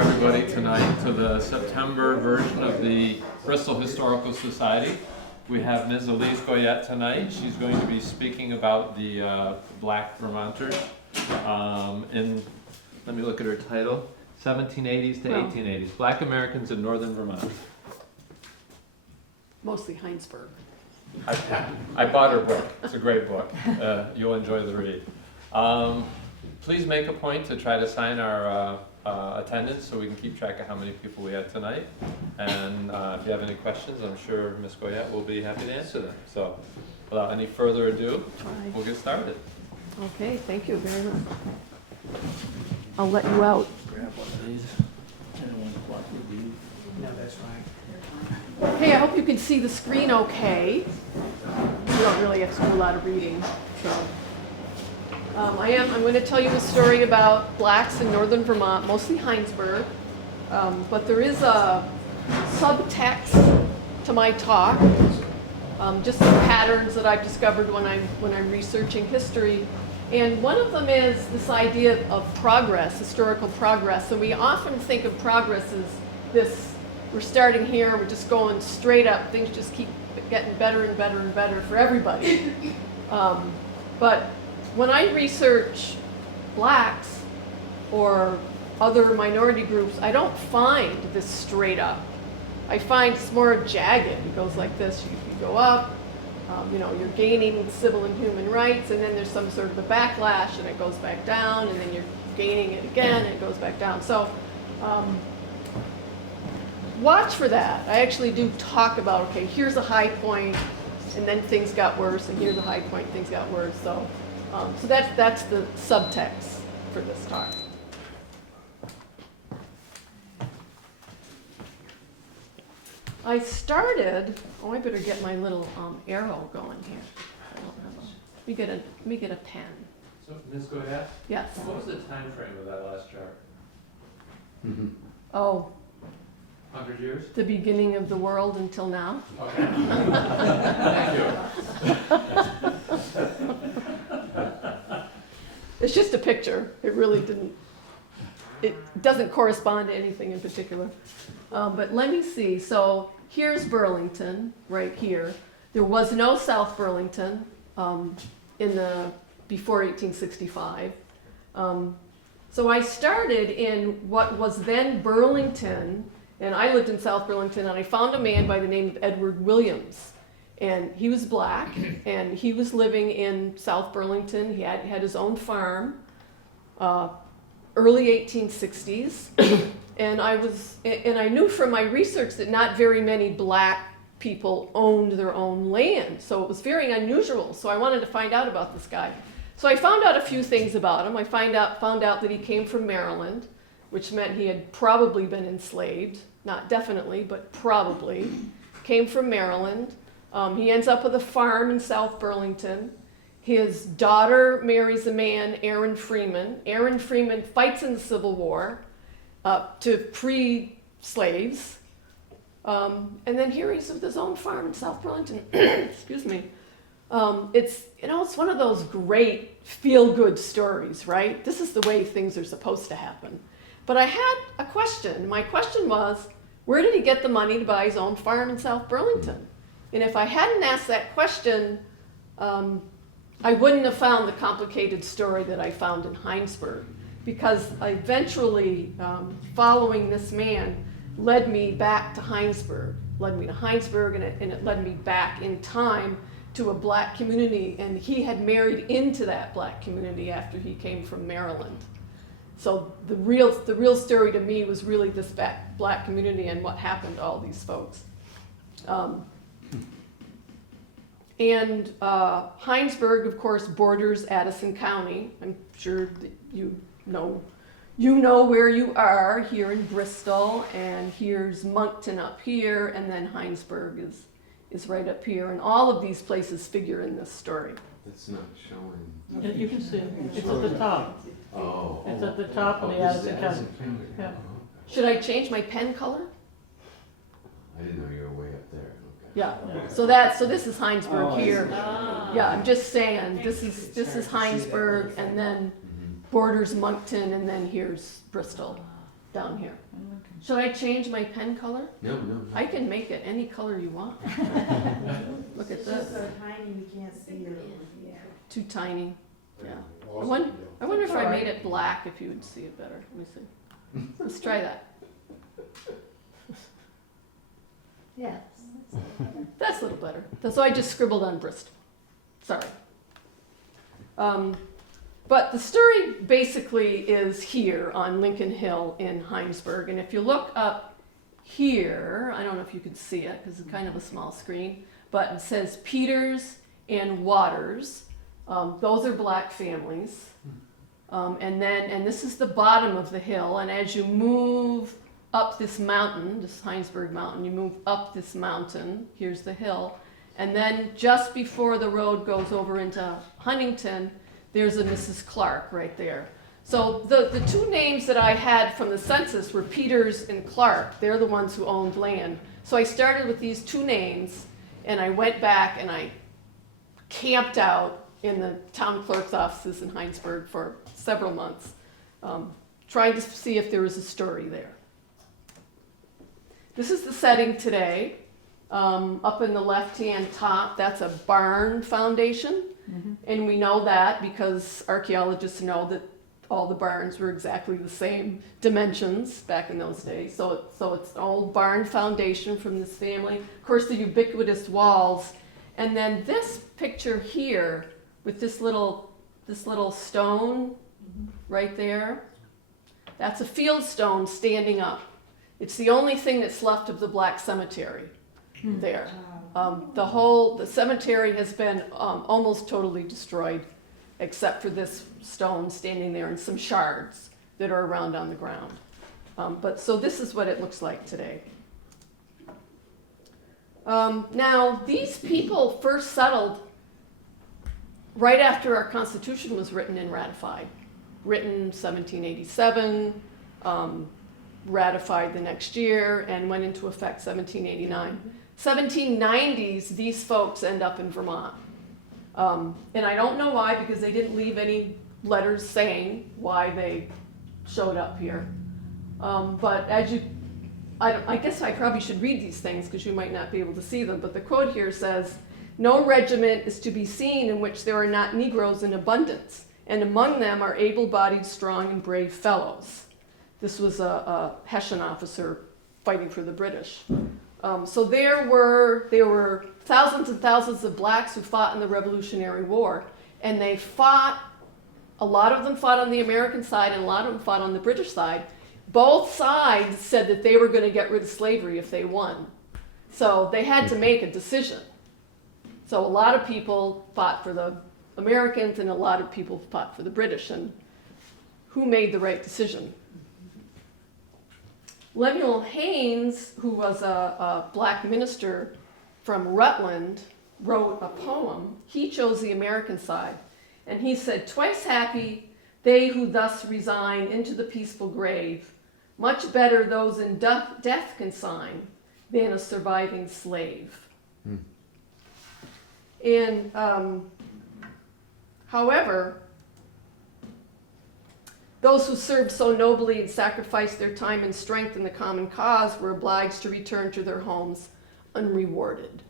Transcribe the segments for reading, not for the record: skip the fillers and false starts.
everybody tonight to the September version of the Bristol Historical Society. We have Ms. Elise Goyette tonight. She's going to be speaking about the Black Vermonters in, let me look at her title, 1780s to 1880s, Black Americans in Northern Vermont. Mostly Heinsberg. I bought her book. It's a great book. You'll enjoy the read. Please make a point to try to sign our attendance so we can keep track of how many people we had tonight. And if you have any questions, I'm sure Ms. Goyette will be happy to answer them. So without any further ado, we'll get started. Okay, thank you very much. I'll let you out. Grab one of these. I don't want to block your view. No, that's right. Okay, I hope you can see the screen okay. You don't really have to do a lot of reading, so. I'm going to tell you a story about blacks in northern Vermont, mostly Heinsberg, but there is a subtext to my talk, just some patterns that I've discovered when I'm researching history, and one of them is this idea of progress, historical progress. And we often think of progress as this: we're starting here, we're just going straight up, things just keep getting better and better and better for everybody. But when I research blacks or other minority groups, I don't find this straight up. I find it's more jagged. It goes like this. You go up, you're gaining civil and human rights, and then there's some sort of a backlash, and it goes back down, and then you're gaining it again, and it goes back down. So watch for that. I actually do talk about, okay, here's a high point, and then things got worse, and here's a high point, things got worse. So that's the subtext for this talk. I started. I better get my little arrow going here. I don't have a. Let me get a pen. So, Ms. Goyette? Yes. What was the time frame of that last chart? Oh, 100 years? the beginning of the world until now. Okay. Thank you. It's just a picture. It really didn't. It doesn't correspond to anything in particular. But let me see. So here's Burlington, right here. There was no South Burlington before 1865. So I started in what was then Burlington, and I lived in South Burlington, and I found a man by the name of Edward Williams. And he was black, and he was living in South Burlington. He had his own farm, early 1860s. And I knew from my research that not very many black people owned their own land. So it was very unusual. So I wanted to find out about this guy. So I found out a few things about him. I found out that he came from Maryland, which meant he had probably been enslaved. Not definitely, but probably. Came from Maryland. He ends up with a farm in South Burlington. His daughter marries a man, Aaron Freeman. Aaron Freeman fights in the Civil War to free slaves. And then here he's with his own farm in South Burlington. Excuse me. It's one of those great feel-good stories, right? This is the way things are supposed to happen. But I had a question. My question was, where did he get the money to buy his own farm in South Burlington? And if I hadn't asked that question, I wouldn't have found the complicated story that I found in Heinsberg, because eventually following this man led me back to Heinsberg, and it led me back in time to a black community, and he had married into that black community after he came from Maryland. So the real story to me was really this black community and what happened to all these folks. And Heinsberg, of course, borders Addison County. I'm sure that you know where you are here in Bristol, and here's Moncton up here, and then Heinsberg is right up here, and all of these places figure in this story. It's not showing. You can see it. It's at the top. Oh. It's at the top of the Addison County. Yeah. Should I change my pen color? I didn't know you were way up there. Okay. Yeah. Yeah. So this is Heinsberg here. Yeah, I'm just saying this is Heinsberg, and then borders Moncton, and then here's Bristol down here. Should I change my pen color? No, no. I can make it any color you want. Look at It's just this. so tiny you can't see it. Yeah. Too tiny. Yeah. I Awesome. wonder if I made it black if you would see it better. Let me see. Let's try that. Yeah. That's a little better. So I just scribbled on Bristol. Sorry. But the story basically is here on Lincoln Hill in Heinsberg. And if you look up here, I don't know if you can see it because it's kind of a small screen, but it says Peters and Waters. Those are black families. And this is the bottom of the hill. And as you move up this mountain, this Heinsberg mountain, you move up this mountain, here's the hill. And then just before the road goes over into Huntington, there's a Mrs. Clark right there. So the two names that I had from the census were Peters and Clark. They're the ones who owned land. So I started with these two names, and I went back and I camped out in the town clerk's offices in Heinsberg for several months, trying to see if there was a story there. This is the setting today. Up in the left-hand top, that's a barn foundation. And we know that because archaeologists know that all the barns were exactly the same dimensions back in those days. So it's an old barn foundation from this family. Of course, the ubiquitous walls. And then this picture here with this little stone right there, that's a field stone standing up. It's the only thing that's left of the black cemetery there. The cemetery has been almost totally destroyed, except for this stone standing there and some shards that are around on the ground. So this is what it looks like today. Now, these people first settled right after our Constitution was written and ratified. Written 1787, ratified the next year, and went into effect 1789. 1790s, these folks end up in Vermont. And I don't know why, because they didn't leave any letters saying why they showed up here. But I guess I probably should read these things because you might not be able to see them, but the quote here says, "No regiment is to be seen in which there are not Negroes in abundance, and among them are able-bodied, strong, and brave fellows." This was a Hessian officer fighting for the British. So there were thousands and thousands of blacks who fought in the Revolutionary War, and they fought. A lot of them fought on the American side, and a lot of them fought on the British side. Both sides said that they were going to get rid of slavery if they won. So they had to make a decision. So a lot of people fought for the Americans, and a lot of people fought for the British. And who made the right decision? Lemuel Haynes, who was a black minister from Rutland, wrote a poem. He chose the American side. And he said, "Twice happy they who thus resign into the peaceful grave, much better those in death consign than a surviving slave." And however, those who served so nobly and sacrificed their time and strength in the common cause were obliged to return to their homes unrewarded.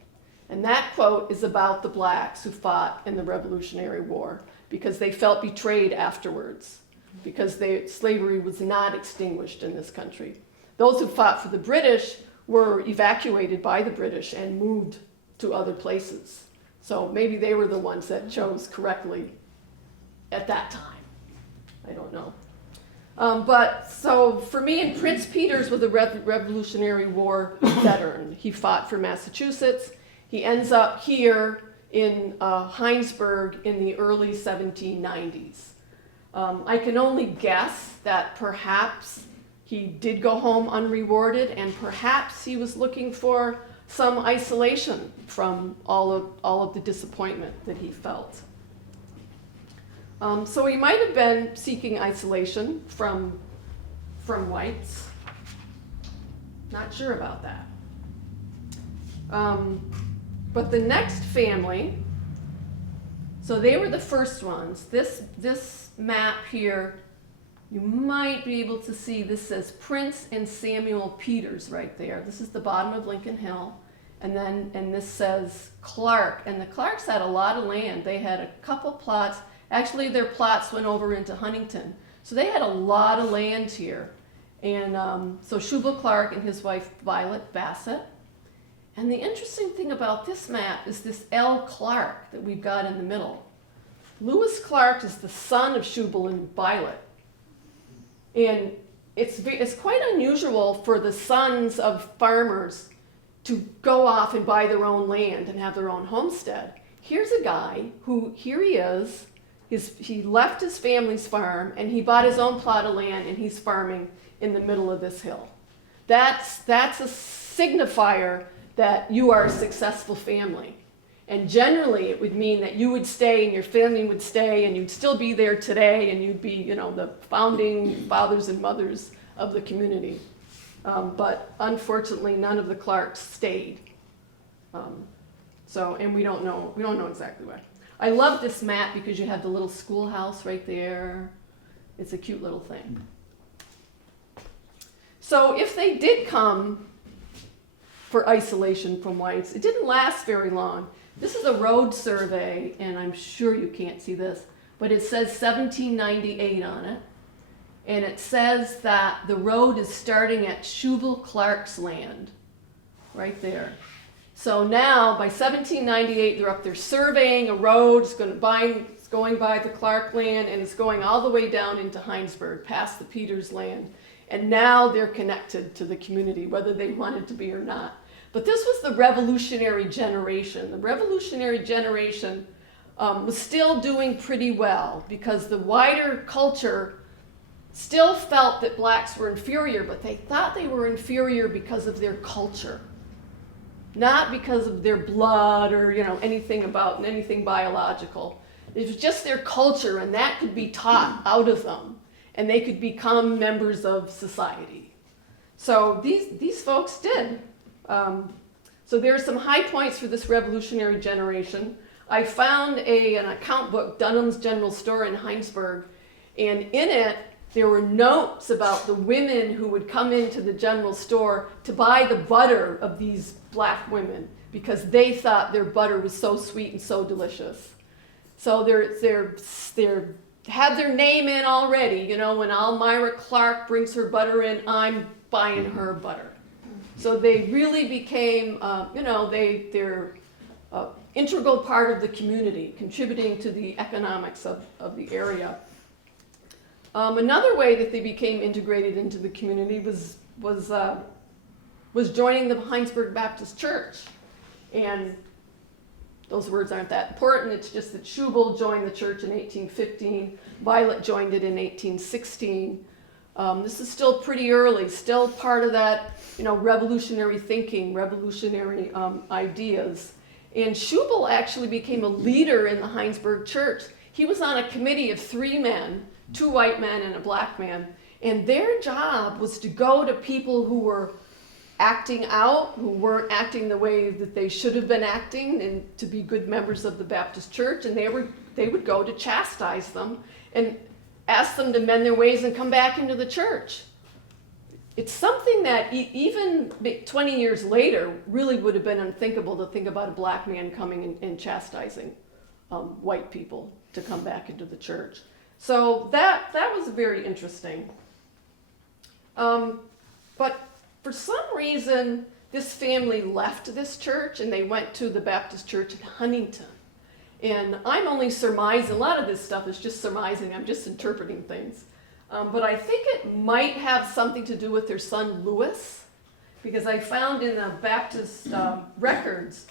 And that quote is about the blacks who fought in the Revolutionary War because they felt betrayed afterwards, because slavery was not extinguished in this country. Those who fought for the British were evacuated by the British and moved to other places. So maybe they were the ones that chose correctly at that time. I don't know. But so for me, and Prince Peters was a Revolutionary War veteran. He fought for Massachusetts. He ends up here in Heinsberg in the early 1790s. I can only guess that perhaps he did go home unrewarded, and perhaps he was looking for some isolation from all of the disappointment that he felt. So he might have been seeking isolation from whites. Not sure about that. But the next family, so they were the first ones. This map here You might be able to see this says Prince and Samuel Peters right there. This is the bottom of Lincoln Hill. And this says Clark. And the Clarks had a lot of land. They had a couple plots. Actually, their plots went over into Huntington. So they had a lot of land here. And so Shubal Clark and his wife Violet Bassett. And the interesting thing about this map is this L. Clark that we've got in the middle. Lewis Clark is the son of Shubal and Violet. And it's quite unusual for the sons of farmers to go off and buy their own land and have their own homestead. Here's a guy who, here he is, he left his family's farm and he bought his own plot of land and he's farming in the middle of this hill. That's a signifier that you are a successful family. And generally it would mean that you would stay and your family would stay and you'd still be there today and you'd be, the founding fathers and mothers of the community. But unfortunately, none of the Clarks stayed. And we don't know exactly why. I love this map because you have the little schoolhouse right there. It's a cute little thing. So if they did come for isolation from whites, it didn't last very long. This is a road survey, and I'm sure you can't see this, but it says 1798 on it. And it says that the road is starting at Shubal Clark's land, right there. So now, by 1798, they're up there surveying a road. It's going by the Clark land, and it's going all the way down into Heinsberg, past the Peters land. And now they're connected to the community, whether they wanted to be or not. But this was the revolutionary generation. The revolutionary generation was still doing pretty well because the wider culture still felt that blacks were inferior, but they thought they were inferior because of their culture, not because of their blood or anything biological. It was just their culture, and that could be taught out of them, and they could become members of society. So these folks did. So there are some high points for this revolutionary generation. I found an account book, Dunham's General Store in Heinsberg, and in it there were notes about the women who would come into the general store to buy the butter of these black women because they thought their butter was so sweet and so delicious. So they have their name in already. When Almira Clark brings her butter in, I'm buying her butter. So they really became, they're an integral part of the community, contributing to the economics of the area. Another way that they became integrated into the community was joining the Heinsberg Baptist Church. And those words aren't that important. It's just that Shubal joined the church in 1815. Violet joined it in 1816. This is still pretty early, still part of that, revolutionary thinking, revolutionary ideas. And Shubal actually became a leader in the Heinsberg church. He was on a committee of 3 men, 2 white men and a black man, and their job was to go to people who were acting out, who weren't acting the way that they should have been acting, and to be good members of the Baptist church, and they would go to chastise them and ask them to mend their ways and come back into the church. It's something that even 20 years later really would have been unthinkable to think about a black man coming and chastising white people to come back into the church. So that was very interesting. But for some reason, this family left this church and they went to the Baptist church in Huntington. And I'm only surmising, a lot of this stuff is just surmising, I'm just interpreting things. But I think it might have something to do with their son Lewis, because I found in the Baptist records,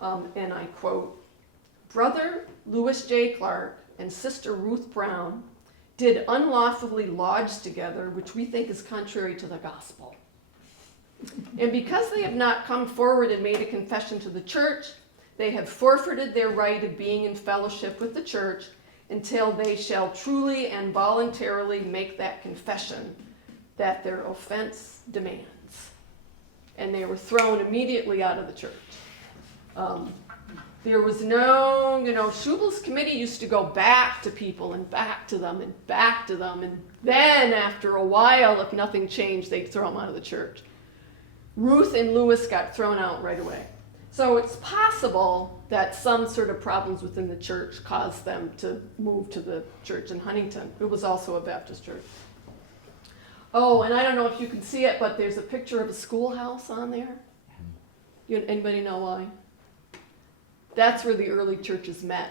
and I quote, "Brother Lewis J. Clark and Sister Ruth Brown did unlawfully lodge together, which we think is contrary to the gospel. And because they have not come forward and made a confession to the church, they have forfeited their right of being in fellowship with the church until they shall truly and voluntarily make that confession that their offense demands." And they were thrown immediately out of the church. There was no, Shubal's committee used to go back to people and back to them and back to them and Then after a while, if nothing changed, they'd throw them out of the church. Ruth and Lewis got thrown out right away. So it's possible that some sort of problems within the church caused them to move to the church in Huntington. It was also a Baptist church. Oh, and I don't know if you can see it, but there's a picture of a schoolhouse on there. Anybody know why? That's where the early churches met,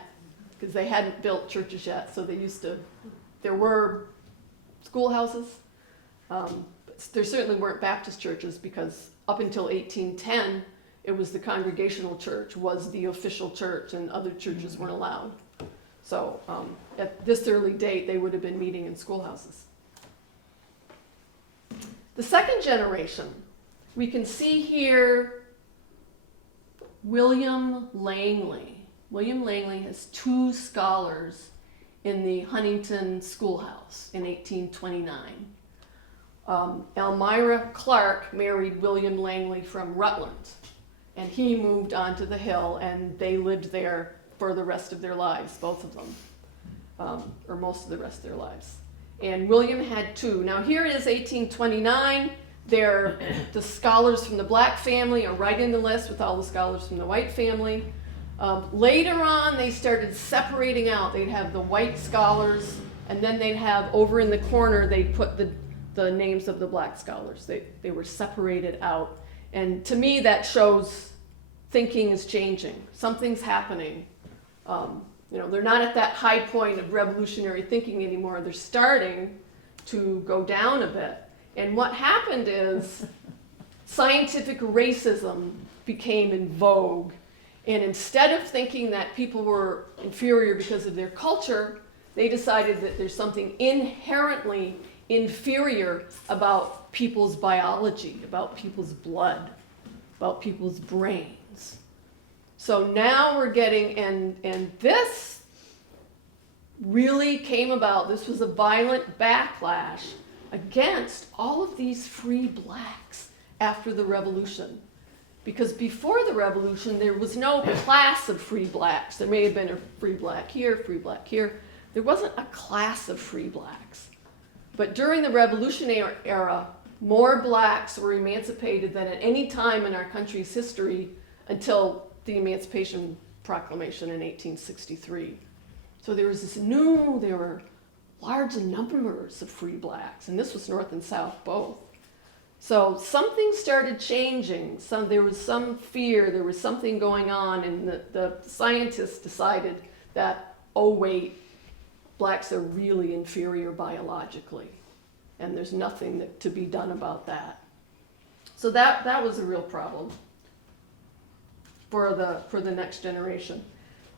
because they hadn't built churches yet, so there were schoolhouses. But there certainly weren't Baptist churches, because up until 1810, it was the Congregational Church was the official church, and other churches weren't allowed. So at this early date, they would have been meeting in schoolhouses. The second generation, we can see here William Langley. William Langley has 2 scholars in the Huntington schoolhouse in 1829. Elmira Clark married William Langley from Rutland, and he moved onto the hill, and they lived there for the rest of their lives, both of them, or most of the rest of their lives. And William had 2. Now here it is 1829. The scholars from the black family are right in the list with all the scholars from the white family. Later on, they started separating out. They'd have the white scholars, and then they'd have over in the corner, they'd put the names of the black scholars. They were separated out. And to me, that shows thinking is changing. Something's happening. They're not at that high point of revolutionary thinking anymore. They're starting to go down a bit. And what happened is scientific racism became in vogue. And instead of thinking that people were inferior because of their culture, they decided that there's something inherently inferior about people's biology, about people's blood, about people's brains. So now we're getting, and this really came about, this was a violent backlash against all of these free blacks after the revolution. Because before the revolution, there was no class of free blacks. There may have been a free black here, free black here. There wasn't a class of free blacks. But during the Revolutionary era, more blacks were emancipated than at any time in our country's history until the Emancipation Proclamation in 1863. So there were large numbers of free blacks, and this was North and South both. So something started changing. There was some fear, there was something going on, and the scientists decided that, oh wait, blacks are really inferior biologically, and there's nothing to be done about that. So that was a real problem for the next generation.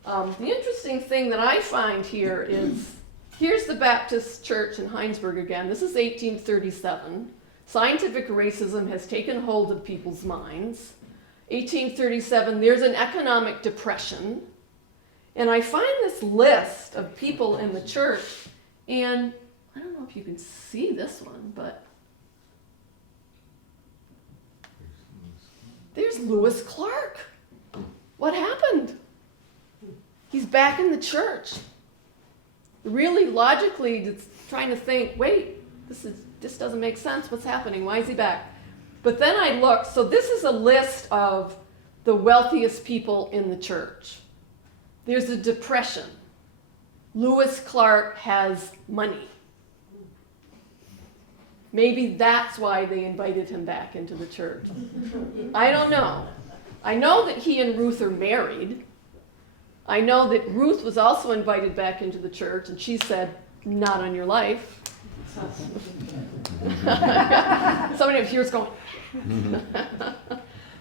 The interesting thing that I find here is, here's the Baptist church in Heinsberg again. This is 1837. Scientific racism has taken hold of people's minds. 1837, there's an economic depression. And I find this list of people in the church, and I don't know if you can see this one, but there's Lewis Clark. What happened? He's back in the church. Really logically, it's trying to think, wait, this doesn't make sense. What's happening? Why is he back? But then I looked. So this is a list of the wealthiest people in the church. There's a depression. Lewis Clark has money. Maybe that's why they invited him back into the church. I don't know. I know that he and Ruth are married. I know that Ruth was also invited back into the church, and she said, not on your life. Somebody up here is going.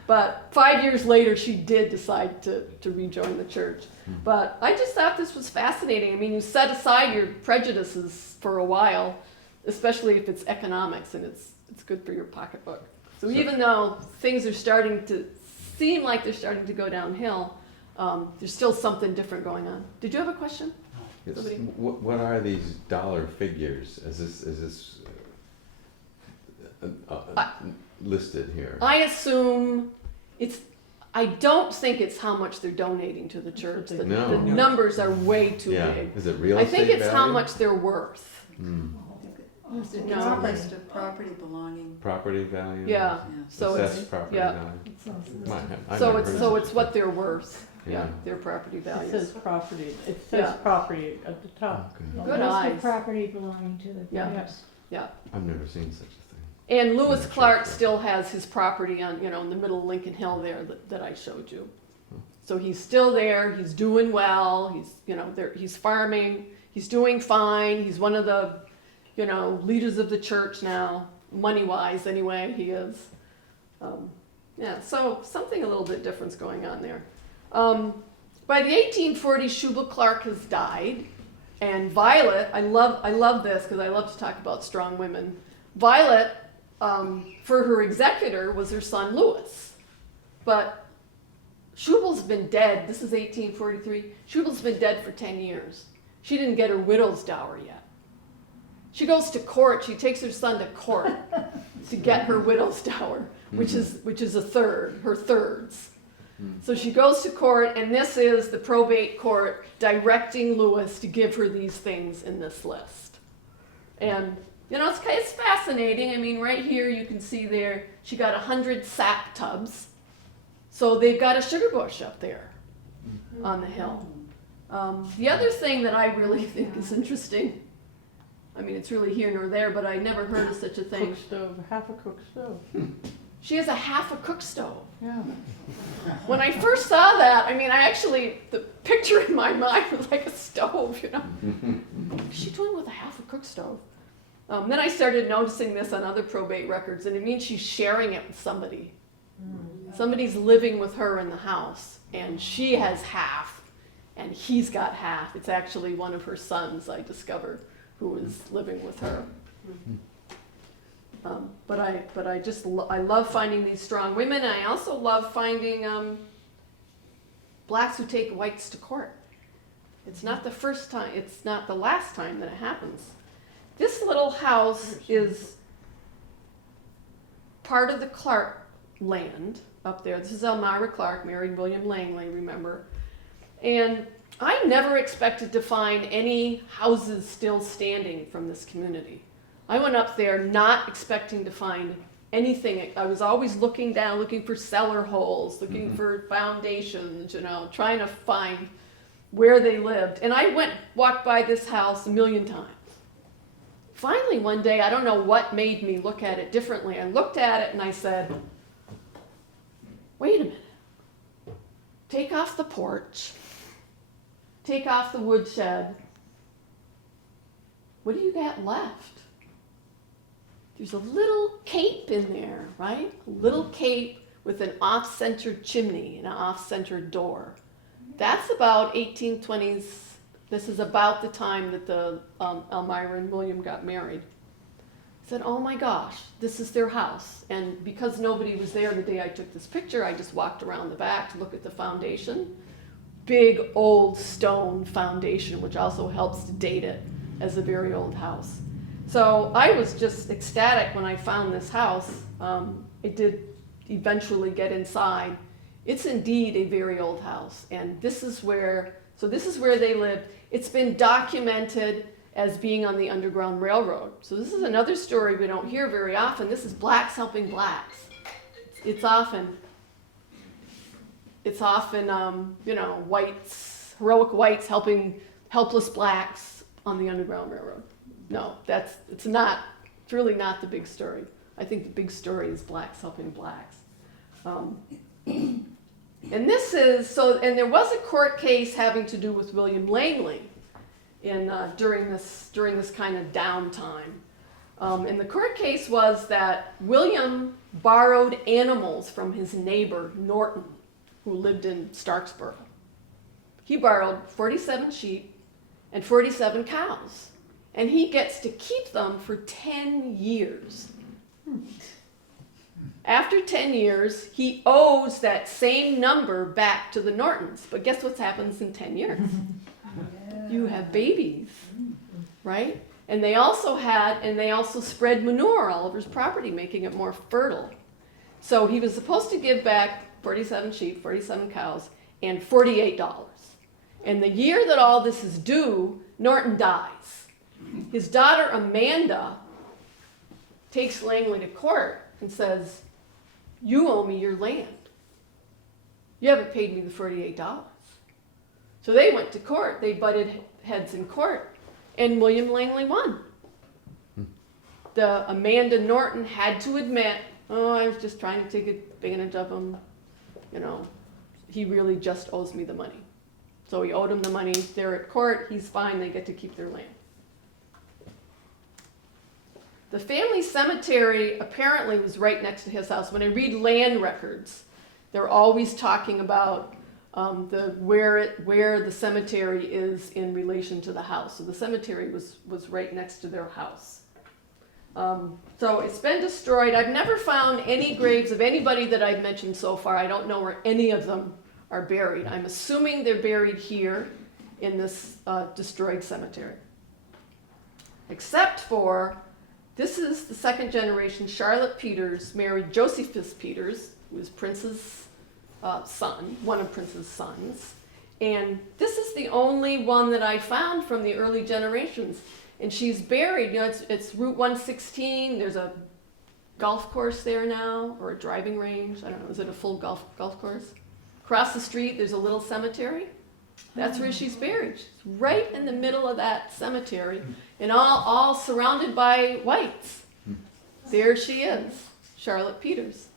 But 5 years later, she did decide to rejoin the church. But I just thought this was fascinating. I mean, you set aside your prejudices for a while, especially if it's economics, and it's good for your pocketbook. So even though things are starting to seem like they're starting to go downhill, there's still something different going on. Did you have a question? Yes. Somebody? What are these dollar figures? Is this listed here? I assume I don't think it's how much they're donating to the church. The No. numbers are way too Yeah. big. Is it real I estate think it's how value? much they're worth. It's a No. list of property belonging. Property value? Yeah, Yeah. so it's, Assessed property yeah. value. It says Might have- I've so never it's, heard so such it's a what thing. they're worth, yeah, Yeah. their property It values. says property, it Yeah. says property at the top. Okay. Good List eyes. of property belonging to the. Yeah. Yes. I've never seen such a thing. And Lewis Sure, Clark sure. still has his property on, you know, in the middle of Lincoln Hill there that I showed you. So he's still there, he's doing well, he's, you know, there, he's farming, he's doing fine, he's one of the, you know, leaders of the church now, money-wise anyway, he is. Yeah, so something a little bit different's going on there. By the 1840s, Shubal Clark has died, and Violet, I love this because I love to talk about strong women. Violet, for her executor, was her son Louis. But Shubal's been dead, this is 1843, Shubal's been dead for 10 years. She didn't get her widow's dower yet. She goes to court, she takes her son to court to get her widow's dower, which is a third, her thirds. So she goes to court, and this is the probate court directing Louis to give her these things in this list. And, you know, it's fascinating. I mean, right here you can see there, she got 100 sap tubs. So they've got a sugar bush up there on the hill. The other thing that I really think is interesting, I mean, it's really here nor there, but I never heard of such a thing. Cook stove, half a cook stove. She has a half a cook stove. Yeah. When I first saw that, I mean, the picture in my mind was like a stove, you know. What's she doing with a half a cook stove? Then I started noticing this on other probate records, and it means she's sharing it with somebody. Somebody's living with her in the house, and she has half, and he's got half. It's actually one of her sons, I discovered, who is living with her. But I love finding these strong women, and I also love finding blacks who take whites to court. It's not the first time, it's not the last time that it happens. This little house is part of the Clark land up there. This is Elmira Clark, married William Langley, remember? And I never expected to find any houses still standing from this community. I went up there not expecting to find anything. I was always looking down, looking for cellar holes, looking for foundations, you know, trying to find where they lived. And I walked by this house a million times. Finally, one day, I don't know what made me look at it differently. I looked at it and I said, wait a minute. Take off the porch. Take off the woodshed. What do you got left? There's a little cape in there, right? A little cape with an off-centered chimney and an off-centered door. That's about 1820s. This is about the time that the Elmira and William got married. I said, oh my gosh, this is their house. And because nobody was there the day I took this picture, I just walked around the back to look at the foundation. Big old stone foundation, which also helps to date it as a very old house. So I was just ecstatic when I found this house. I did eventually get inside. It's indeed a very old house, and this is where they lived. It's been documented as being on the Underground Railroad. So this is another story we don't hear very often. This is blacks helping blacks. It's often you know, whites, heroic whites helping helpless blacks on the Underground Railroad. No, it's really not the big story. I think the big story is blacks helping blacks. And there was a court case having to do with William Langley during this kind of downtime. And the court case was that William borrowed animals from his neighbor, Norton, who lived in Starksboro. He borrowed 47 sheep and 47 cows. And he gets to keep them for 10 years. After 10 years, he owes that same number back to the Nortons. But guess what happens in 10 years? You have babies, right? And they also spread manure all over his property, making it more fertile. So he was supposed to give back 47 sheep, 47 cows, and $48. And the year that all this is due, Norton dies. His daughter Amanda takes Langley to court and says, "You owe me your land. You haven't paid me the $48." So they went to court. They butted heads in court, and William Langley won. The Amanda Norton had to admit, "Oh, I was just trying to take advantage of him. You know, he really just owes me the money." So he owed him the money. They're at court. He's fine. They get to keep their land. The family cemetery apparently was right next to his house. When I read land records, they're always talking about where the cemetery is in relation to the house. So the cemetery was right next to their house. So it's been destroyed. I've never found any graves of anybody that I've mentioned so far. I don't know where any of them are buried. I'm assuming they're buried here in this destroyed cemetery. Except for, this is the second generation. Charlotte Peters married Josephus Peters, who was Prince's son, one of Prince's sons. And this is the only one that I found from the early generations. And she's buried, you know, it's Route 116. There's a golf course there now, or a driving range. I don't know, is it a full golf course? Across the street, there's a little cemetery. That's where she's buried. She's right in the middle of that cemetery, and all surrounded by whites. There she is, Charlotte Peters.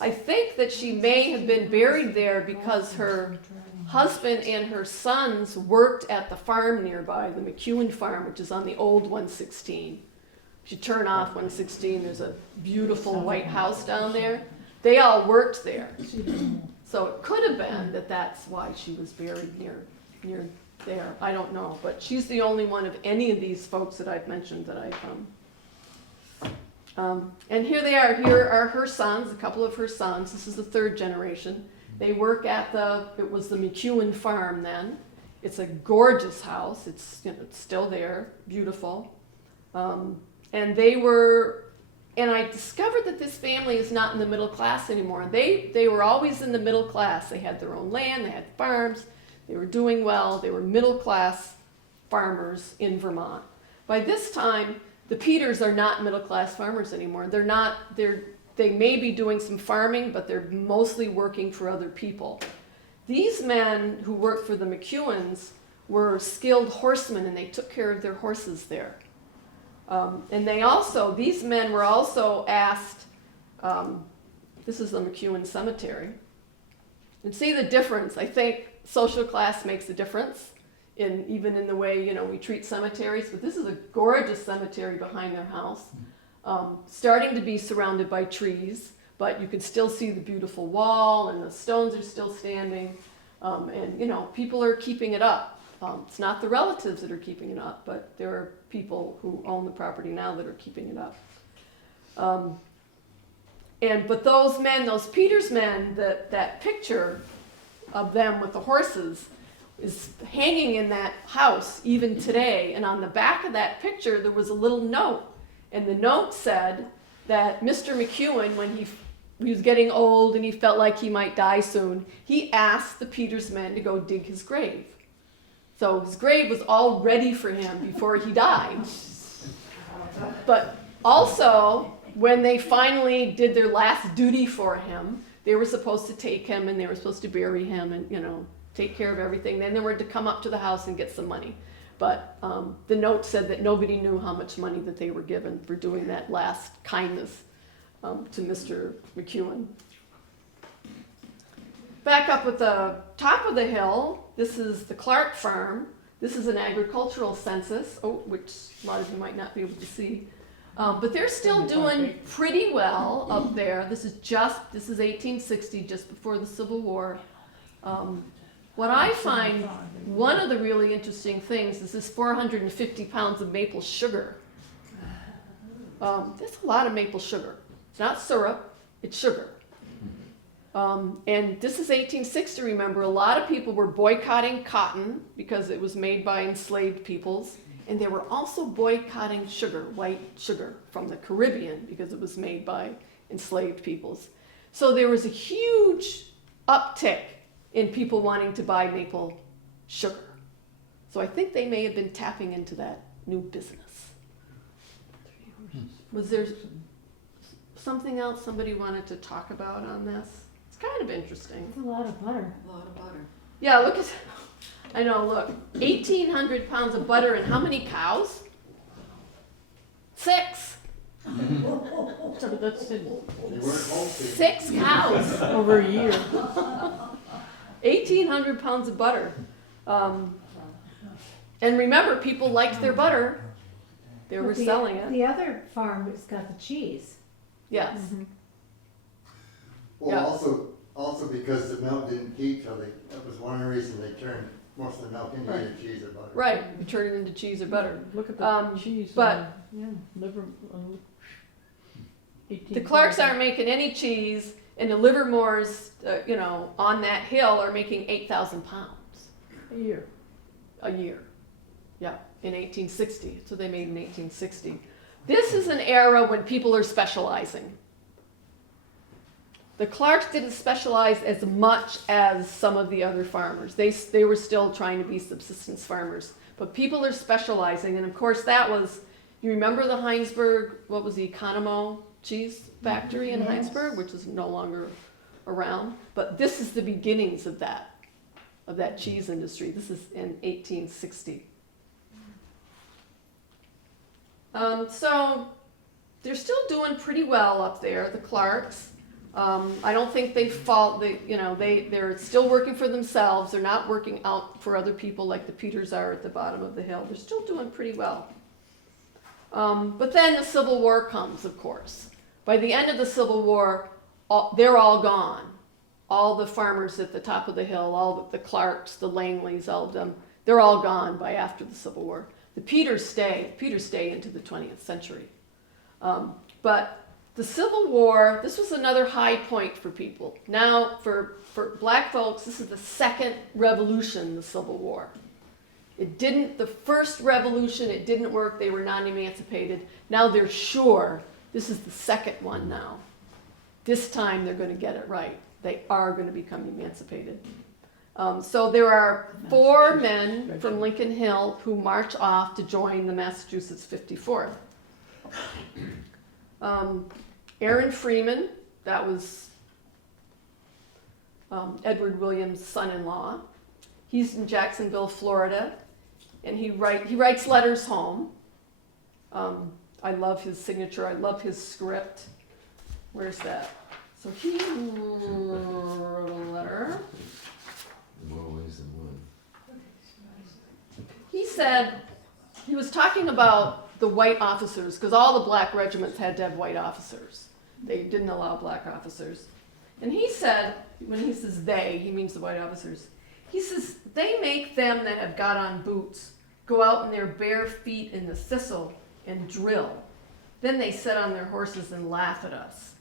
I think that she may have been buried there because her husband and her sons worked at the farm nearby, the McEwen farm, which is on the old 116. If you turn off 116, there's a beautiful white house down there. They all worked there. So it could have been that that's why she was buried near there. I don't know, but she's the only one of any of these folks that I've mentioned that I've and here they are. Here are her sons, a couple of her sons. This is the third generation. They work at it was the McEwen farm then. It's a gorgeous house. It's, you know, it's still there, beautiful. And I discovered that this family is not in the middle class anymore. They were always in the middle class. They had their own land, they had farms, they were doing well, they were middle class farmers in Vermont. By this time, the Peters are not middle class farmers anymore. They may be doing some farming, but they're mostly working for other people. These men who worked for the McEwens were skilled horsemen, and they took care of their horses there. And these men were also asked, this is the McEwen Cemetery. And see the difference. I think social class makes a difference, even in the way, you know, we treat cemeteries. But this is a gorgeous cemetery behind their house, starting to be surrounded by trees, but you can still see the beautiful wall, and the stones are still standing. And, you know, people are keeping it up. It's not the relatives that are keeping it up, but there are people who own the property now that are keeping it up. But those men, those Peters men, that picture of them with the horses is hanging in that house even today. And on the back of that picture, there was a little note. And the note said that Mr. McEwen, when he was getting old and he felt like he might die soon, he asked the Peters men to go dig his grave. So his grave was all ready for him before he died. But also, when they finally did their last duty for him, they were supposed to take him and they were supposed to bury him and, you know, take care of everything. Then they were to come up to the house and get some money. But the note said that nobody knew how much money that they were given for doing that last kindness to Mr. McEwen. Back up at the top of the hill, this is the Clark farm. This is an agricultural census, which a lot of you might not be able to see. But they're still doing pretty well up there. This is 1860, just before the Civil War. What I find one of the really interesting things is this 450 pounds of maple sugar. That's a lot of maple sugar. It's not syrup, it's sugar. And this is 1860, remember. A lot of people were boycotting cotton because it was made by enslaved peoples. And they were also boycotting sugar, white sugar, from the Caribbean because it was made by enslaved peoples. So there was a huge uptick in people wanting to buy maple sugar. So I think they may have been tapping into that new business. Was there something else somebody wanted to talk about on this? It's kind of interesting. It's a lot of butter. A lot of butter. Yeah, look at, I know, look, 1,800 pounds of butter and how many cows? 6. So that's in 6 cows. over a year. 1,800 pounds of butter. And remember, people liked their butter. They were But the- selling it. The other farm has got the cheese. Yes. Well, Yeah. also because the milk didn't keep, so that was one of the reasons they turned most of the milk into either cheese or butter. Right. You turn it into cheese or butter. Look at the cheese. but- Yeah, liver. The Clarks aren't making any cheese, and the Livermores, on that hill are making 8,000 pounds a year. a year. Yeah, in 1860. So they made in 1860. This is an era when people are specializing. The Clarks didn't specialize as much as some of the other farmers. They were still trying to be subsistence farmers. But people are specializing, and of course that was, you remember the Heinsberg, what was the Economo cheese factory in Yes. Heinsberg, which is no longer around. But this is the beginnings of that cheese industry. This is in 1860. So they're still doing pretty well up there, the Clarks. I don't think they're still working for themselves. They're not working out for other people like the Peters are at the bottom of the hill. They're still doing pretty well. But then the Civil War comes, of course. By the end of the Civil War, they're all gone. All the farmers at the top of the hill, all the Clarks, the Langleys, all of them, they're all gone by after the Civil War. The Peters stay into the 20th century. But the Civil War, this was another high point for people. Now, for black folks, this is the second revolution, the Civil War. The first revolution, it didn't work, they were non-emancipated. Now they're sure this is the second one now. This time they're going to get it right. They are going to become emancipated. So there are 4 men from Lincoln Hill who march off to join the Massachusetts 54th. Aaron Freeman, that was Edward Williams' son-in-law. He's in Jacksonville, Florida, and he writes letters home. I love his signature. I love his script. Where's that? So he wrote a letter. More ways than one. He said, he was talking about the white officers, because all the black regiments had to have white officers. They didn't allow black officers. And he said, when he says they, he means the white officers. He says, they make them that have got on boots go out in their bare feet in the thistle and drill. Then they sit on their horses and laugh at us.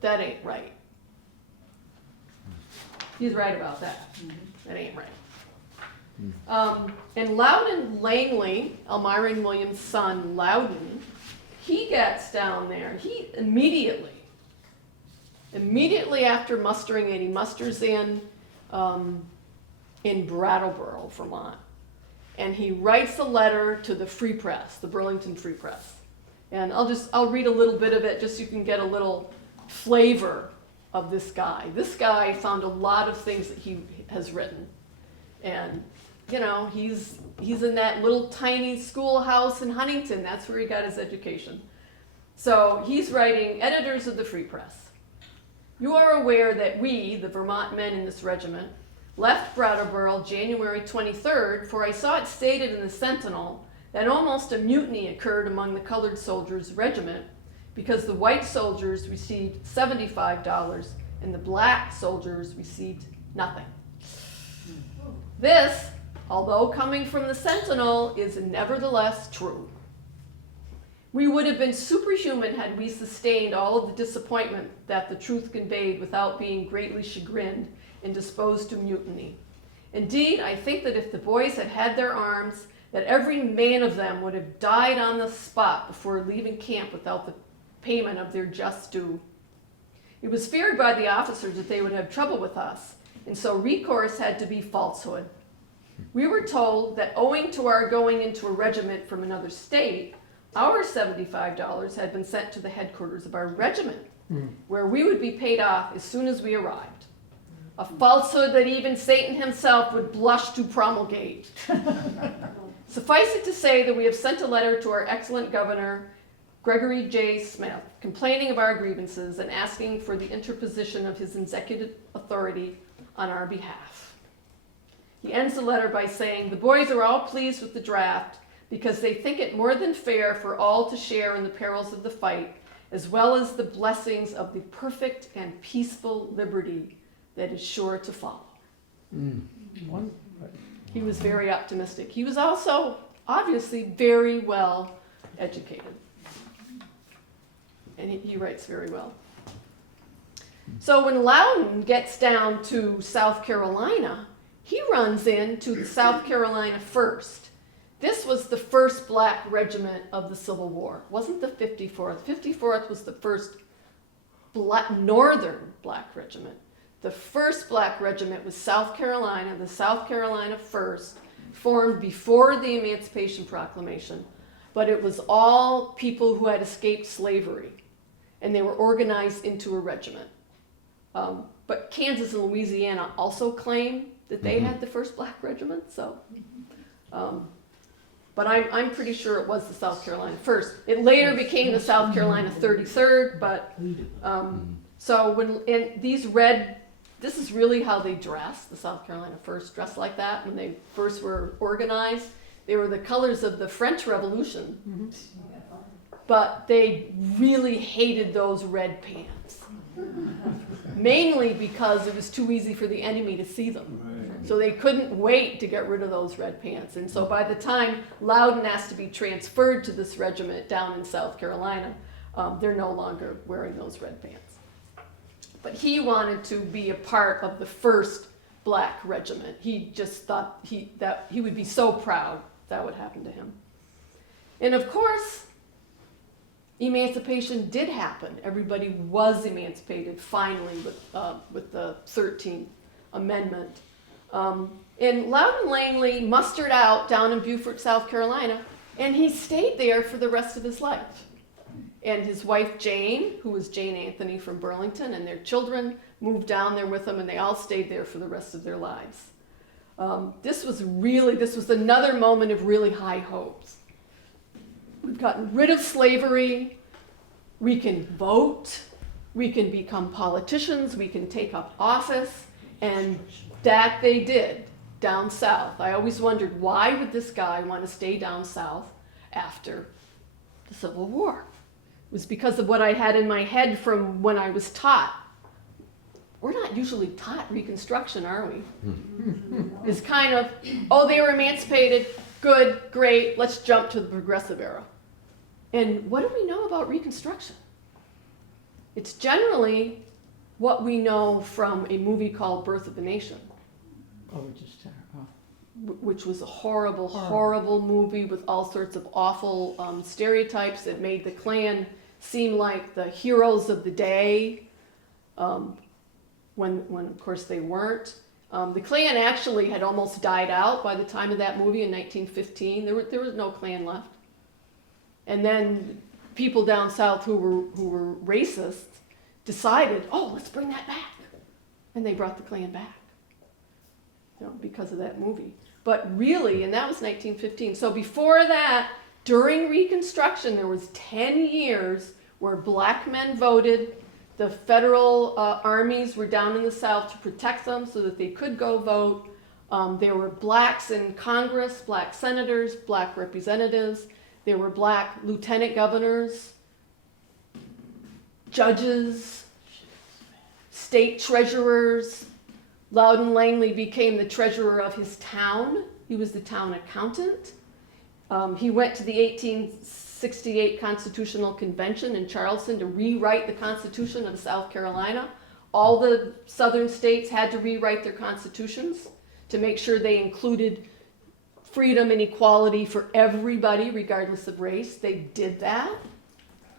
That ain't right. He's right about that. That ain't right. And Loudon Langley, Elmira Williams' son, Loudon, he gets down there. He immediately after mustering in, he musters in Brattleboro, Vermont. And he writes a letter to the Free Press, the Burlington Free Press. And I'll read a little bit of it just so you can get a little flavor of this guy. This guy found a lot of things that he has written. And, he's in that little tiny schoolhouse in Huntington. That's where he got his education. So he's writing, editors of the Free Press. You are aware that we, the Vermont men in this regiment, left Brattleboro January 23rd, for I saw it stated in the Sentinel that almost a mutiny occurred among the colored soldiers' regiment because the white soldiers received $75 and the black soldiers received nothing. This, although coming from the Sentinel, is nevertheless true. We would have been superhuman had we sustained all of the disappointment that the truth conveyed without being greatly chagrined and disposed to mutiny. Indeed, I think that if the boys had had their arms, that every man of them would have died on the spot before leaving camp without the payment of their just due. It was feared by the officers that they would have trouble with us, and so recourse had to be falsehood. We were told that owing to our going into a regiment from another state, our $75 had been sent to the headquarters of our regiment, Hmm. where we would be paid off as soon as we arrived. A falsehood that even Satan himself would blush to promulgate. Suffice it to say that we have sent a letter to our excellent governor, Gregory J. Smith, complaining of our grievances and asking for the interposition of his executive authority on our behalf. He ends the letter by saying, the boys are all pleased with the draft because they think it more than fair for all to share in the perils of the fight, as well as the blessings of the perfect and peaceful liberty that is sure to follow. One, He was very optimistic. He was also obviously very well educated. And he writes very well. So when Loudon gets down to South Carolina, he runs into the South Carolina 1st. This was the first black regiment of the Civil War. It wasn't the 54th. 54th was the first northern black regiment. The first black regiment was South Carolina, the South Carolina 1st, formed before the Emancipation Proclamation, but it was all people who had escaped slavery, and they were organized into a regiment. But Kansas and Louisiana also claim that they had the first black regiment, so. But I'm pretty sure it was the South Carolina 1st. It later became the South Carolina 33rd, but so and these red, this is really how they dress. The South Carolina 1st dressed like that when they first were organized. They were the colors of the French Revolution, but they really hated those red pants. Mainly because it was too easy for the enemy to see them. So they couldn't wait to get rid of those red pants. And so by the time Loudon asked to be transferred to this regiment down in South Carolina, they're no longer wearing those red pants. But he wanted to be a part of the first black regiment. He just thought that he would be so proud that would happen to him. And of course, emancipation did happen. Everybody was emancipated finally with the 13th Amendment. And Loudon Langley mustered out down in Beaufort, South Carolina, and he stayed there for the rest of his life. And his wife Jane, who was Jane Anthony from Burlington, and their children moved down there with him, and they all stayed there for the rest of their lives. This was another moment of really high hopes. We've gotten rid of slavery, we can vote, we can become politicians, we can take up office, and that they did down south. I always wondered, why would this guy want to stay down south after the Civil War? It was because of what I had in my head from when I was taught. We're not usually taught Reconstruction, are we? It's kind of, oh, they were emancipated, good, great, let's jump to the Progressive Era. And what do we know about Reconstruction? It's generally what we know from a movie called Birth of a Nation, which was a horrible, horrible movie with all sorts of awful stereotypes that made the Klan seem like the heroes of the day, when of course they weren't. The Klan actually had almost died out by the time of that movie in 1915. There was no Klan left. And then people down south who were racists decided, oh, let's bring that back. And they brought the Klan back, because of that movie. But really, and that was 1915. So before that, during Reconstruction, there was 10 years where black men voted. The federal armies were down in the South to protect them so that they could go vote. There were blacks in Congress, black senators, black representatives. There were black lieutenant governors, judges, state treasurers. Loudon Langley became the treasurer of his town. He was the town accountant. He went to the 1868 Constitutional Convention in Charleston to rewrite the Constitution of South Carolina. All the southern states had to rewrite their constitutions to make sure they included freedom and equality for everybody, regardless of race. They did that.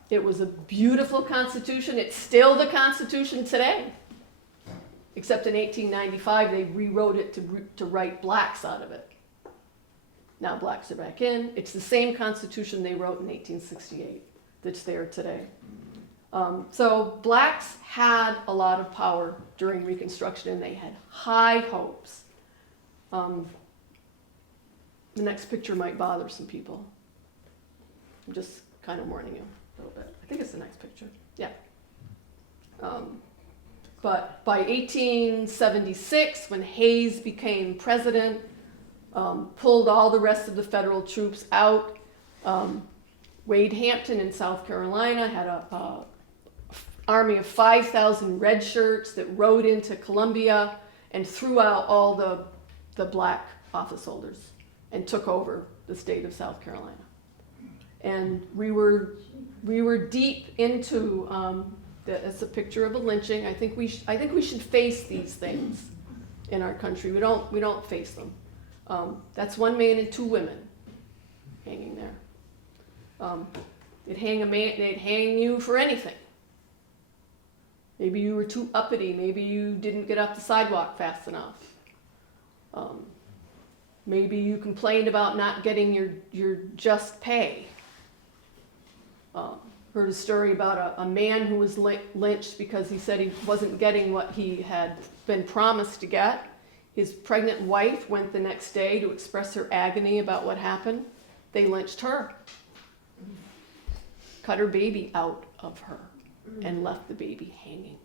It was a beautiful constitution. It's still the Constitution today. Except in 1895, they rewrote it to write blacks out of it. Now blacks are back in. It's the same Constitution they wrote in 1868 that's there today. So blacks had a lot of power during Reconstruction, and they had high hopes. The next picture might bother some people. I'm just kind of warning you a little bit. I think it's the next picture. Yeah. But by 1876, when Hayes became president, pulled all the rest of the federal troops out. Wade Hampton in South Carolina had a army of 5,000 red shirts that rode into Columbia and threw out all the black office holders and took over the state of South Carolina. And we were deep into it's a picture of a lynching. I think we should face these things in our country. We don't face them. That's one man and two women hanging there. They'd hang a man. They'd hang you for anything. Maybe you were too uppity. Maybe you didn't get up the sidewalk fast enough. Maybe you complained about not getting your just pay. Heard a story about a man who was lynched because he said he wasn't getting what he had been promised to get. His pregnant wife went the next day to express her agony about what happened. They lynched her. Cut her baby out of her and left the baby hanging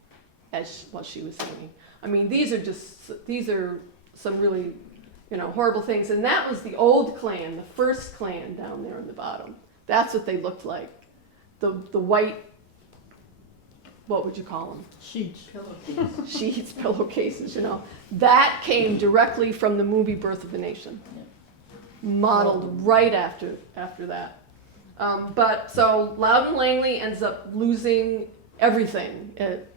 while she was hanging. I mean, these are some really, horrible things. And that was the old Klan, the first Klan down there on the bottom. That's what they looked like. The white, what would you call them? Sheets. Sheets, pillowcases, That came directly from the movie Birth of a Nation. Modeled right after that. But so Loudon Langley ends up losing everything.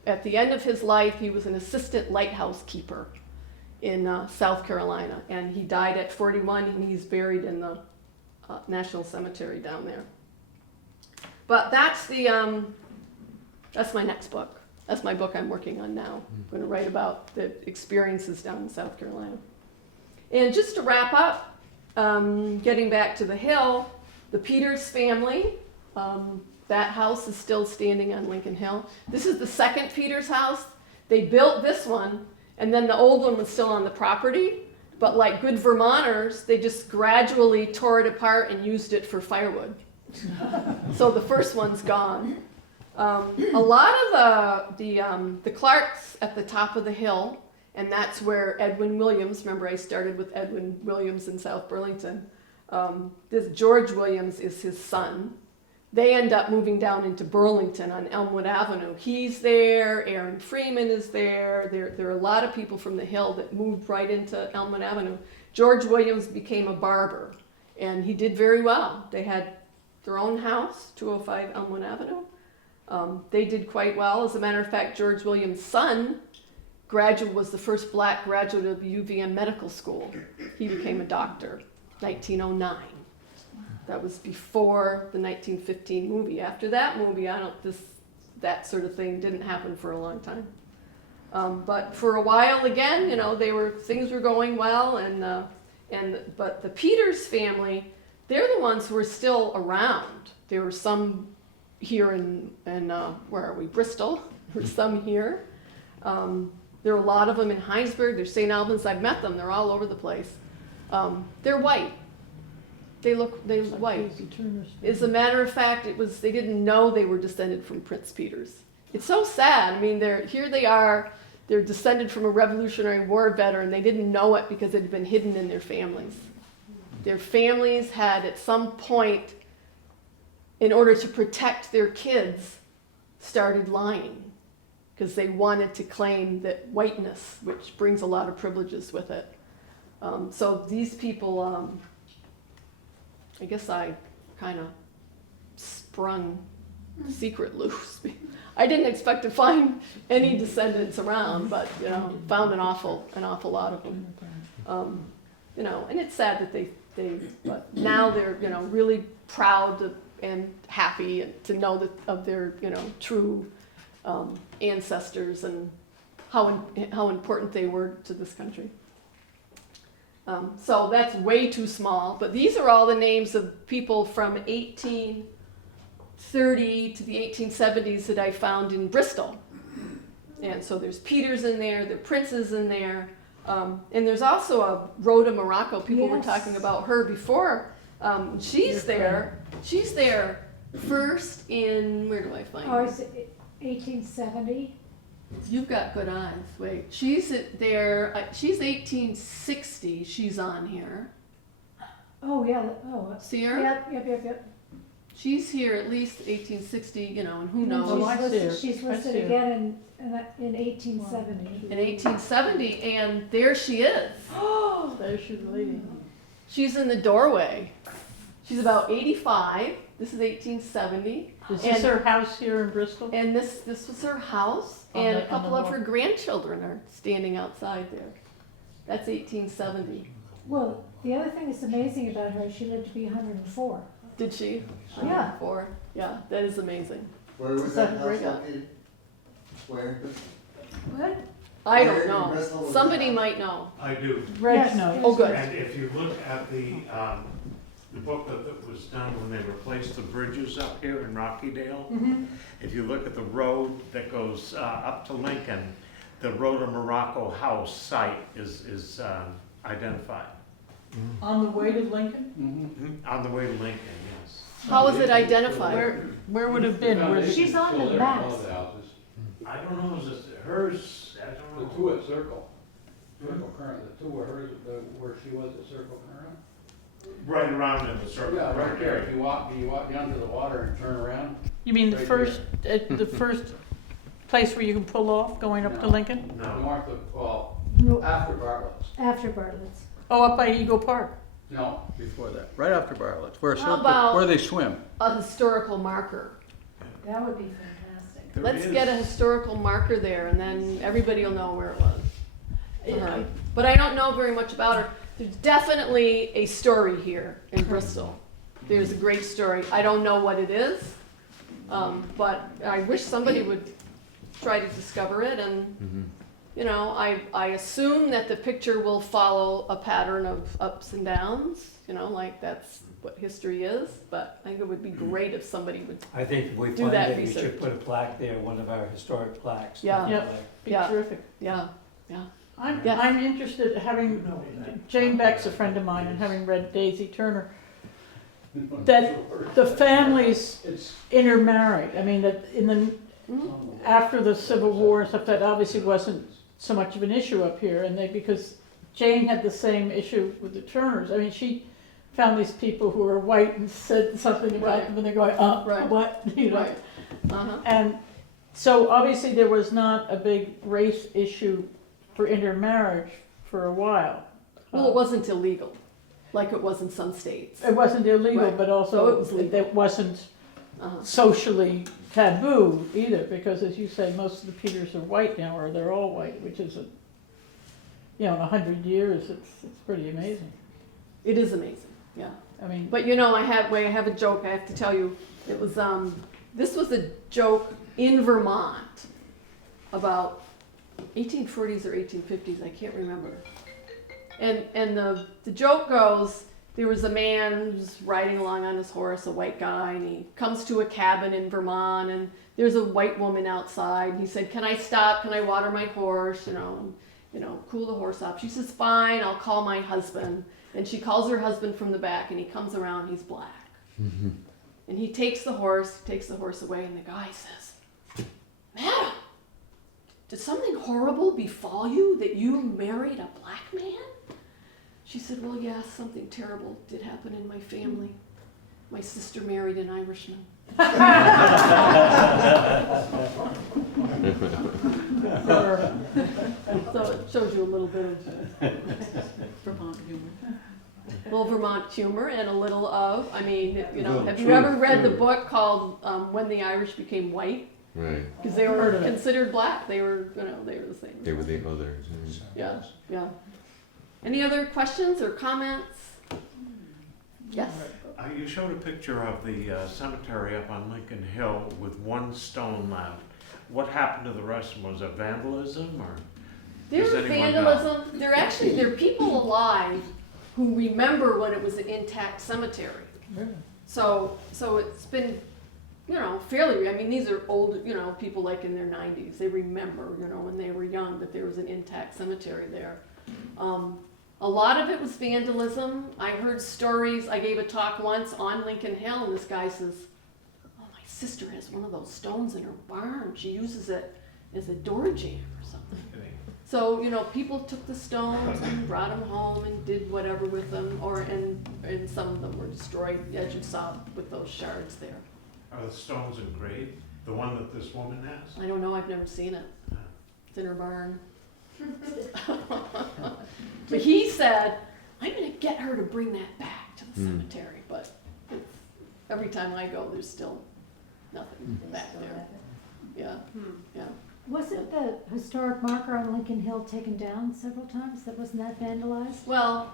At the end of his life, he was an assistant lighthouse keeper in South Carolina. And he died at 41, and he's buried in the National Cemetery down there. But that's my next book. That's my book I'm working on now. I'm going to write about the experiences down in South Carolina. And just to wrap up, getting back to the Hill, the Peters family, that house is still standing on Lincoln Hill. This is the second Peters house. They built this one, and then the old one was still on the property. But like good Vermonters, they just gradually tore it apart and used it for firewood. So the first one's gone. A lot of the Clarks at the top of the hill, and that's where Edwin Williams, remember I started with Edwin Williams in South Burlington. This George Williams is his son. They end up moving down into Burlington on Elmwood Avenue. He's there, Aaron Freeman is there. There are a lot of people from the hill that moved right into Elmwood Avenue. George Williams became a barber, and he did very well. They had their own house, 205 Elmwood Avenue. They did quite well. As a matter of fact, George Williams' son was the first black graduate of UVM Medical School. He became a doctor, 1909. That was before the 1915 movie. After that movie, that sort of thing didn't happen for a long time. But for a while again, things were going well, but the Peters family, they're the ones who are still around. There were some here in where are we, Bristol. There were some here. There are a lot of them in Heinsberg. There's St. Albans. I've met them. They're all over the place. They're white. They're white. As a matter of fact, they didn't know they were descended from Prince Peters. It's so sad. I mean, here they are. They're descended from a Revolutionary War veteran. They didn't know it because it had been hidden in their families. Their families had, at some point, in order to protect their kids, started lying because they wanted to claim that whiteness, which brings a lot of privileges with it. So these people, I guess I kind of sprung secret loose. I didn't expect to find any descendants around, but found an awful lot of them. And it's sad that but now they're really proud and happy to know of their true ancestors and how important they were to this country. So that's way too small, but these are all the names of people from 1830 to the 1870s that I found in Bristol. And so there's Peters in there, there are Princes in there, and there's also a Rhoda Morocco. People were Yes. talking about her before. She's there first in, where do I find Oh, her? is it 1870? You've got good eyes. Wait, she's there. She's 1860. She's on here. Oh, yeah, See her? Yep. She's here at least 1860. You know, and who knows? Oh, I see her. She's I listed see her. again in 1870. In 1870, and there she is. Oh, there's your lady. She's in the doorway. She's about 85. This is 1870, Is this And- her house here in Bristol? and this was her house, On and the- a on couple the of her north. grandchildren are standing outside there. That's 1870. Well, the other thing that's amazing about her, she lived to be 104. Did she? Yeah. 104. Yeah, that is amazing. Where was So that house bring up- located? Where in Bristol? What? I Where don't in know. Bristol was Somebody that? might know. I do. Reg Yes, knows. Oh, good. And if you look at the book that was done when they replaced the bridges up here in Rockydale, if you look at the road that goes up to Lincoln, the Rhoda Morocco house site is identified. On the way to Lincoln? On the way to Lincoln, yes. How is it identified? Where would it have been? Where She's on the maps. I don't know, is it hers? I don't The know. two at Circle, Circle Current, the two were hers, where she was at Circle Current. Right around in the circle. Yeah, right there, if you walk down to the water and turn around. You mean the Right first, the first place where you can pull off going up to No. Lincoln? No. North of, well, No, after Bartlett's. after Bartlett's. Oh, up by Eagle Park. No, before that, right after Bartlett's, where How Circle, about- where they swim. A historical marker. That would be fantastic. There Let's is. get a historical marker there, and then everybody will know where it was. for her. But I don't know very much about her. There's definitely a story here in Bristol. There's a great story. I don't know what it is, but I wish somebody would try to discover it. And you know, I assume that the picture will follow a pattern of ups and downs. You know, like that's what history is. But I think it would be great if somebody would. I think if we Do find that it, we research. should put a plaque there, one of our historic plaques. Yeah. Yep. Be Yeah. terrific. Yeah, yeah. I'm interested, having, Jane Beck's a friend of mine, and having read Daisy Turner, that the families intermarried. I mean, that in the, after the Civil War and stuff, that obviously wasn't so much of an issue up here, and because Jane had the same issue with the Turners. I mean, she found these people who were white and said something about Right. them, and they're going, Right. what, you know? Right. Uh-huh. And so obviously there was not a big race issue for intermarriage for a while. Well, it wasn't illegal, like it was in some states. It wasn't illegal, Right. but So also it was legal. it wasn't Uh-huh. socially taboo either, because as you say, most of the Peters are white now, or they're all white, which is in 100 years, it's pretty amazing. It is amazing, yeah. I mean, But you know, I have a joke I have to tell you. It was, this was a joke in Vermont about 1840s or 1850s, I can't remember. And the joke goes, there was a man who's riding along on his horse, a white guy, and he comes to a cabin in Vermont, and there's a white woman outside. And he said, "Can I stop? Can I water my horse? Cool the horse off." She says, "Fine, I'll call my husband." And she calls her husband from the back, and he comes around. He's black, and he takes the horse away, and the guy says, "Madam, did something horrible befall you that you married a black man?" She said, "Well, yes, something terrible did happen in my family. My sister married an Irishman." So it shows you a little bit of Vermont humor. Vermont humor and a little of, have you True, ever read the true. book called When the Irish Became White? Right. Because they Heard were of it. considered black. They were the same. They were the others. Yeah, yeah. Any other questions or comments? Yes? You showed a picture of the cemetery up on Lincoln Hill with one stone left. What happened to the rest of them? Was it vandalism or? There's Does anyone vandalism, there are people alive who remember when it was an intact cemetery. So it's been, fairly, I mean, these are old, people like in their 90s. They remember, when they were young that there was an intact cemetery there. A lot of it was vandalism. I heard stories, I gave a talk once on Lincoln Hill, and this guy says, oh, my sister has one of those stones in her barn. She uses it as a door jamb or something. So, people took the stones and brought them home and did whatever with them, and some of them were destroyed, as you saw with those shards there. Are the stones engraved? The one that this woman has? I don't know, I've never seen it. It's in her barn. But he said, I'm gonna get her to bring that back to the cemetery, but every time I go, there's still nothing back there. Yeah, yeah. Wasn't the historic marker on Lincoln Hill taken down several times? Wasn't that vandalized? Well,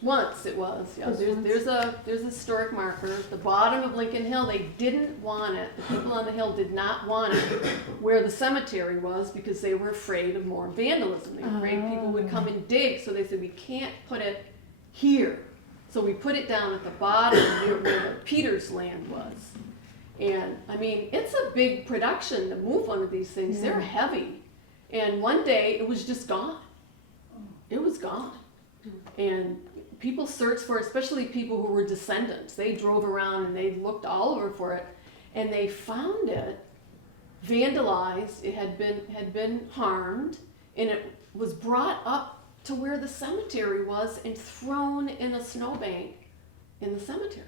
once it was, yeah. Just once? There's a historic marker. The bottom of Lincoln Hill, they didn't want it. The people on the hill did not want it where the cemetery was because they were afraid of more vandalism. They were afraid people would come and dig, so they said, we can't put it here. So we put it down at the bottom near where the Peters land was. And I mean, it's a big production to move one of these things. Yeah. They're heavy. And one day it was just gone. It was gone. And people searched for it, especially people who were descendants. They drove around and they looked all over for it. And they found it vandalized. It had been harmed. And it was brought up to where the cemetery was and thrown in a snowbank in the cemetery.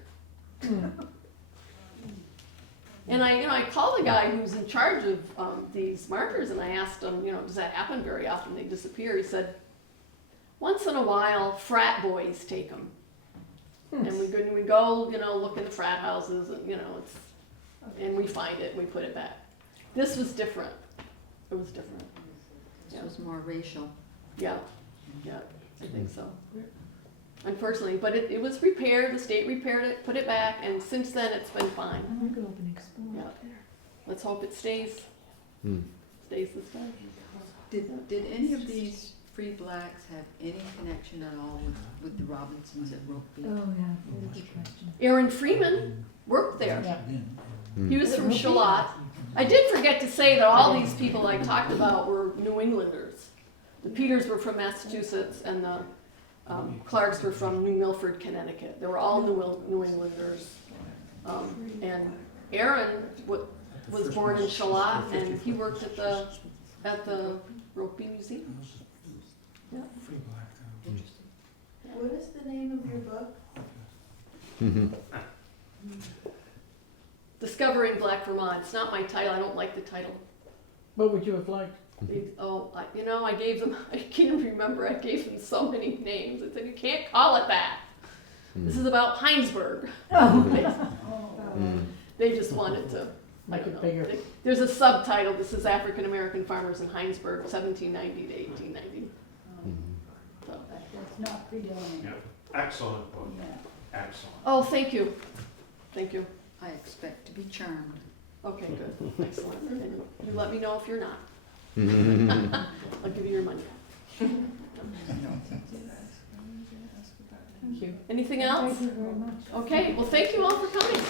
And I called the guy who's in charge of these markers, and I asked him, does that happen very often? They disappear. He said, once in a while, frat boys take them. And we go, look in the frat houses, and, and we find it, and we put it back. This was different. It was different. This was more racial. Yeah, I think so. Unfortunately, but it was repaired, the state repaired it, put it back, and since then it's been fine. I want to go up and explore Yeah. up there. Let's hope it stays this way. Did any of these free blacks have any connection at all with the Robinsons at Rokeby? Oh, yeah, that's a good question. Aaron Freeman worked there. Yeah. He was from Charlotte. I did forget to say that all these people I talked about were New Englanders. The Peters were from Massachusetts, and the Clarks were from New Milford, Connecticut. They were all New Englanders. And Aaron was born in Charlotte, and he worked at the Rokeby Museum. Yeah. What is the name of your book? Discovering Black Vermont. It's not my title. I don't like the title. What would you have liked? I gave them, I can't even remember, I gave them so many names. I said, you can't call it that. This is about Heinsberg. They just wanted to, I Make don't it know. bigger. There's a subtitle, this is African American Farmers in Heinsberg, 1790 to 1890. So. That's not predominant. Yeah. Excellent book. Excellent. Oh, thank you. Thank you. I expect to be charmed. Okay, good, excellent. And you let me know if you're not. I'll give you your money. Thank you. Anything else? Thank you very much. Okay, well, thank you all for coming.